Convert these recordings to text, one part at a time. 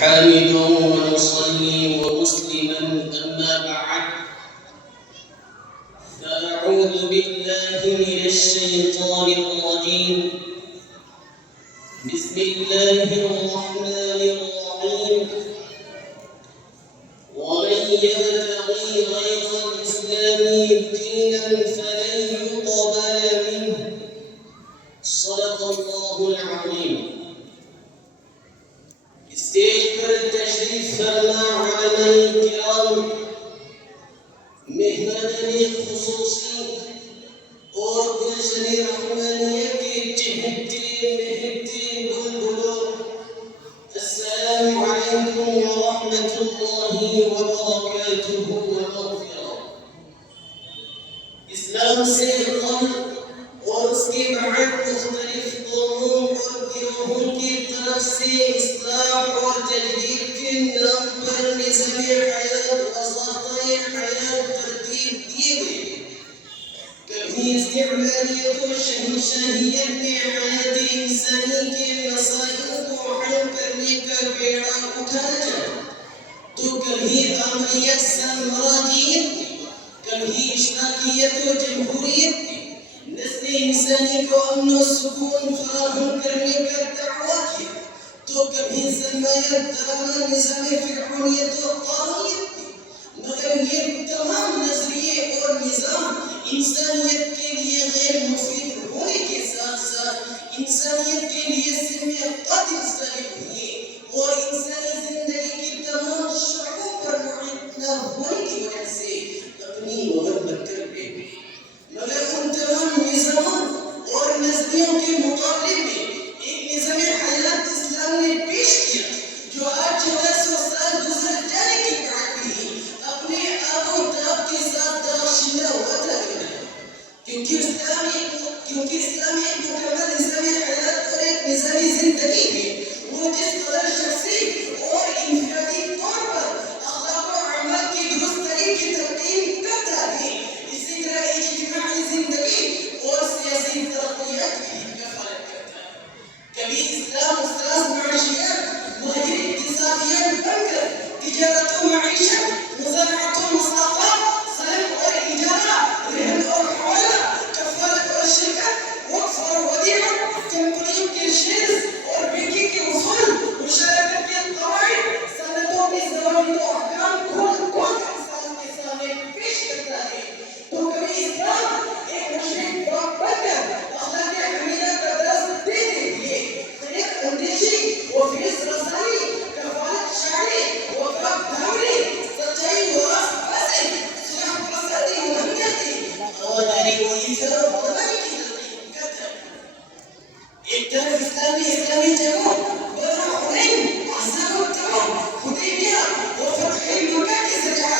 حامدا ونصلي ومسلما أما بعد فأعوذ بالله من الشيطان الرجيم بسم الله الرحمن الرحيم ومن يبتغي غير الإسلام دينا فلن يقبل منه صدق الله العظيم. स्टेज पर तशरीफ फरमा उलमाए किराम, मेहमानाने खुसूसी और गुलशने रहमानिया के चहकते महकते बुलबुलों, अस्सलामु अलैकुम व रहमतुल्लाहि व बरकातुहू व मग़फ़िरह। इस्लाम से कब्ल और उसके बाद मुख्तलिफ कौमों और गिरोहों की तरफ से इस्लाम और तजदीद के नाम पर निज़ाम हयात वज़ाफ़ाए हयात तरतीब दिए गए। कभी इस्तिमालियत और शहंशाहियत ने हयात इंसानी के मसाइल को हल करने का बेड़ा उठाया, तो कभी अमलियत साम्राज्यियत, कभी इश्तिहादियत और जमहूरियत नस्ल इंसानी को अमन और सुकून फराहम करने का दावा किया, तो कभी सरमायादाराना निज़ाम फ़िरऔनियत और क़ानूनियत। मगर ये तमाम नजरिए और निज़ाम इंसानियत के लिए गैर मुफीद होने के साथ साथ इंसानियत के लिए सिर्फ क़ातिल साबित हुए और इंसानी जिंदगी की तमाम शोबों पर मुअत्तल होने की वजह से अपनी मोहब्बत कर बैठे। मगर उन तमाम निज़ामों और नज़रियों के मुकाबले में एक निज़ाम हयात इस्लाम ने पेश किया, जो आज 1400 साल गुजर जाने के बाद भी अपने आबो ताब के साथ दाशिंदा हुआ था। क्योंकि इस्लाम एक मुकम्मल निज़ाम हयात और एक निज़ामी जिंदगी है, वो जिस कदर शख्सी और इंफरादी तौर पर अखलाक और अमल की दुरुस्त तरीके की तरकीब करता है, इसी तरह इज्तिमाई जिंदगी और सियासी तरक्कियात की कफालत करता है। कभी इस्लाम उस्ताद माशियत मुहाजिर इक्तिसादियत बनकर तिजारत और मईशत, मुज़ारअत और मुसाक़ात, सलम और इजारा, रहन और हवाला, कफालत और शिरकत, वक्फ और वदीअत, कंपनियों के शेयर्स और बैंकिंग के उसूल, मुशारकत के क़वाइद, सनदों के ज़वाबित और अहकाम खोल कर इंसान के सामने पेश करता है। तो कभी इस्लाम एक मुशरिक बाप बनकर अखलाक़ हमीदा का दर्स देते हुए खैर अंदेशी, वफ़ीस रसानी, कफालत शारी, वफ़ाक धामरी, सच्चाई व रास्तबाज़ी, सुलह पसंदी व हमदर्दी, आवाज़ारी व इज़्ज़त व भलाई की तरकीब करता है। एक तरफ इस्लामी जंगों, बदर और हुनैन, अहज़ाब और तबूक, हुदैबिया व फ़त्ह मक्का के ज़रिए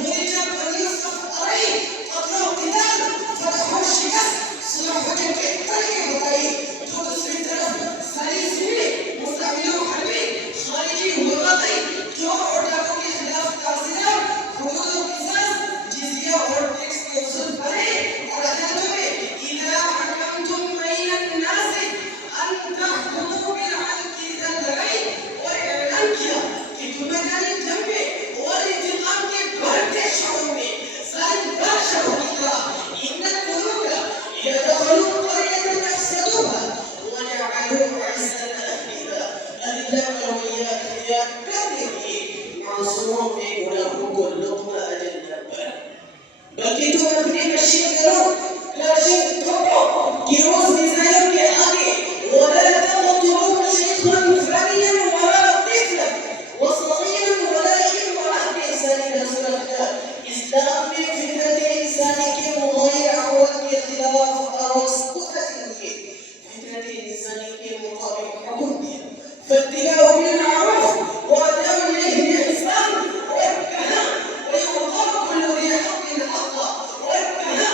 मुरीजा बनी सफ़ अरई, क़त्ल और क़िताल, फ़तह और शिकस्त, सुलह के तरीके बताई, तो दूसरी तरफ सालिसीने, मुस्तामिलों हरबी, खारिजी मवाक़ी, चोर और डाकों के खिलाफ ताज़ीरात, हुदूद और क़िसास, जिज़िया और टैक्स के उसूल पढ़े और अदालतों में इज़ा हकमतुम बैनन नास अन तहकुमू बिल-अदल की इज़्ज़त लगाई और ऐलान किया कि तुम्हें जाने जंबे और इंतकाम के बढ़ते शौक़ में ज़ालिम बादशाहों की तरह इन्नल मुलूका यदख़लू क़रयतन अफ़सदूहा व जअलू अइज़्ज़त अहलिहा अज़िल्ला व इख्तियार कर देंगे मासूमों के गुनाहों को लुक़मा अजल पर। बल्कि तुम अपने कशिश करो, क्लर्शिप ठोको कि रोज़ मिसाइलों के आगे वला तक़तुलू शैख़न फ़ानियन वला तिफ़लन व सग़ीरन वला इम्रअतन बिइहसान रसूलल्लाह। इस्लाम ने फितरत इंसानी के मुग़ायर अहवाल के खिलाफ आवाज़ उठाते हुए फितरत इंसानी के मुताबिक हुक्म दिया, फत्तिबाउ बिल मारूफ व अदाउ इलैहि बिल इहसान, और कहा वयुक़ा कुल्लु ज़ी हक़्क़िन हक़्क़ह, और कहा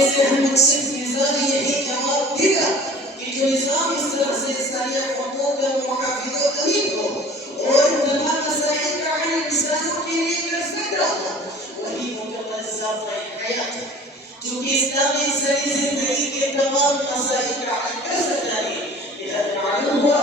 वाक़े से हम मकसद निज़ाम यही जवाब देगा कि जो निज़ाम इस तरह से सारे हुकूक का मुहाफ़िज़ व अमीन हो और तमाम मसाइल का हल इंसानों के लिए कर सकता हो, वही मुकम्मल ज़ाफ़ा हयात है जो कि इस्लामी ज़िंदगी के तमाम मसाइल का हल कर सकता है। लिहाज़ा मालूम हुआ